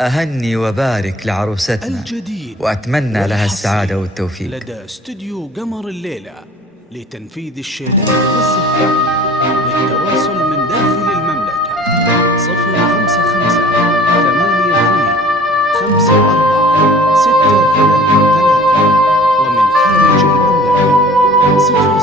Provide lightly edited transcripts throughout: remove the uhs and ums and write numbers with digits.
أهني وبارك لعروستنا الجديد وأتمنى لها السعادة والتوفيق. لدى استوديو قمر الليلة لتنفيذ الشيلات والزفاف. للتواصل من داخل المملكة 055 82 54 633 ومن خارج المملكة 00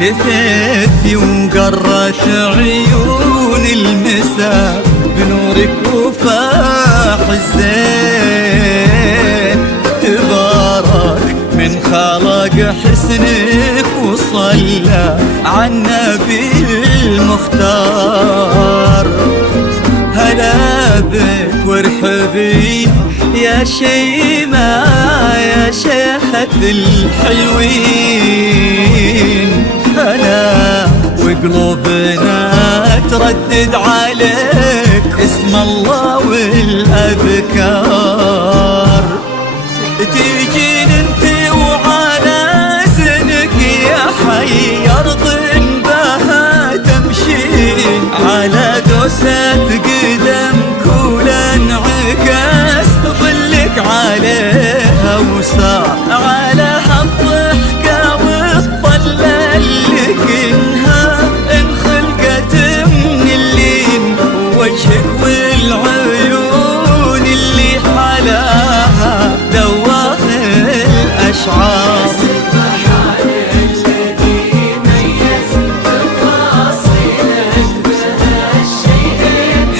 لثيتي وقرت عيون المساء بنورك وفاح الزين. تبارك من خلق حسنك وصلى على النبي المختار. هلا بك وارحبي يا شيمة يا شيخة الحلوين. أنا وقلوبنا تردد عليك اسم الله والأذكار. تيجين انت وعلى زنك يا حي أرض بها تمشين. على دوسة قدمك ولانعكاس ظلك عليها وصار على الضحكة والطلة لكنها انخلقت من اللين. وجهك والعيون اللي حلاها دواخ الأشعار.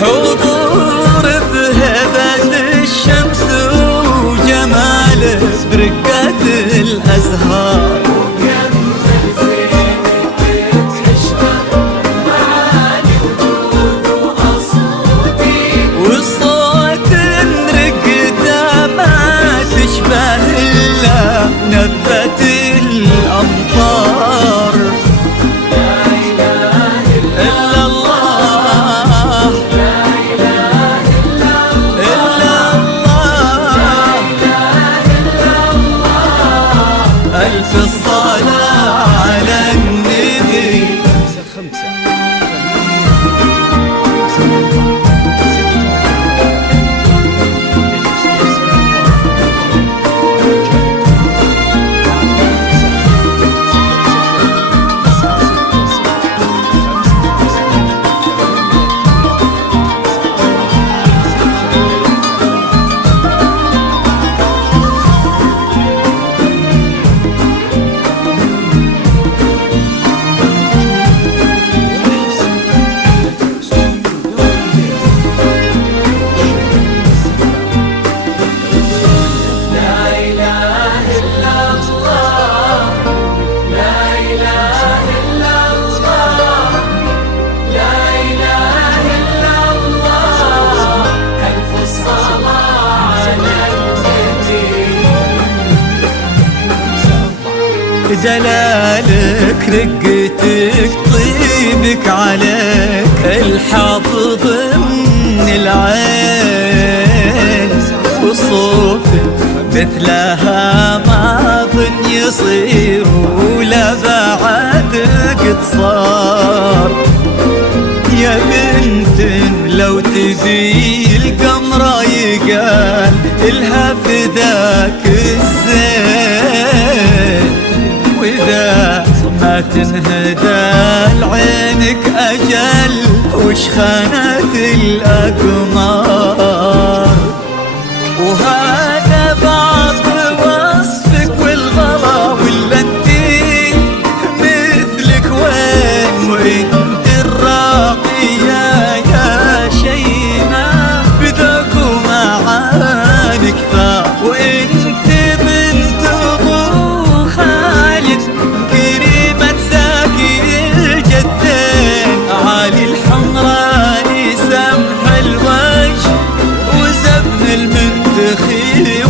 حضور بهبة الشمس وجماله برقة الأزهار. والصوت رقته ما تشبه إلا نبت الأمطار. ألف الصلاة على النبي. جلالك رقتك طيبك عليك الحافظ من العين. وصوفك مثلها ما ظن يصير ولا بعد قد صار. يا بنت لو تبي القمرة يقال إلها فداك الزين، وإذا ما تنهدى لعينك أجل وش خانت الأقمار. وهذا بعض وصفك والغلا، ولا انتي مثلك وين؟ وانت الراقية يا شيمة بذوق ومعاني كثار، وانت بنت ابو خالد كريمة زاكي الجدين، عالي الحمراني سمح الوجه وزبن المنتخي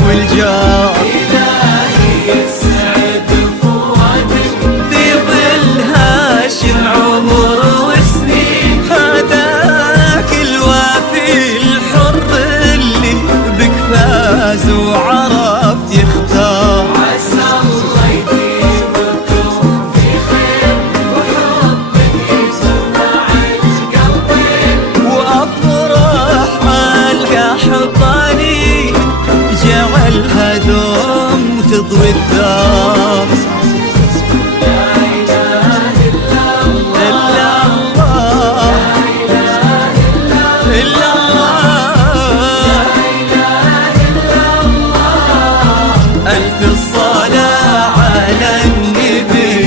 والجار. إلهي يسعد فؤادك في ظل هاشم عمر وسنين، هداك الوافي الحر اللي بك فاز وعرف يختار. عسى الله يديمكم في خير وحبك يجمع القلبين، وأفرح ألقى حضاني جعلها دوم تضوي الدار. لا إله إلا الله، لا إله إلا الله، لا إله إلا الله، ألف الصلاة على النبي.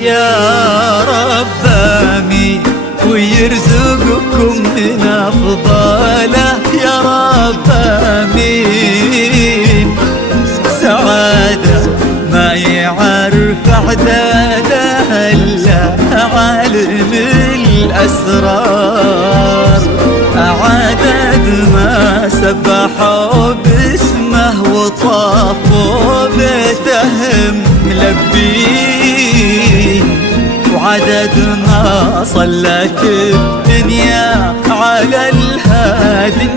يا رب آمين ويرزقكم من أفضاله، يا رب آمين. سعادة ما يعرف أعدادها إلا عالم الأسرار، عدد ما سبحوا باسمه وطافوا بيتهم ملبين، وعدد ما صلت الدنيا على الهادي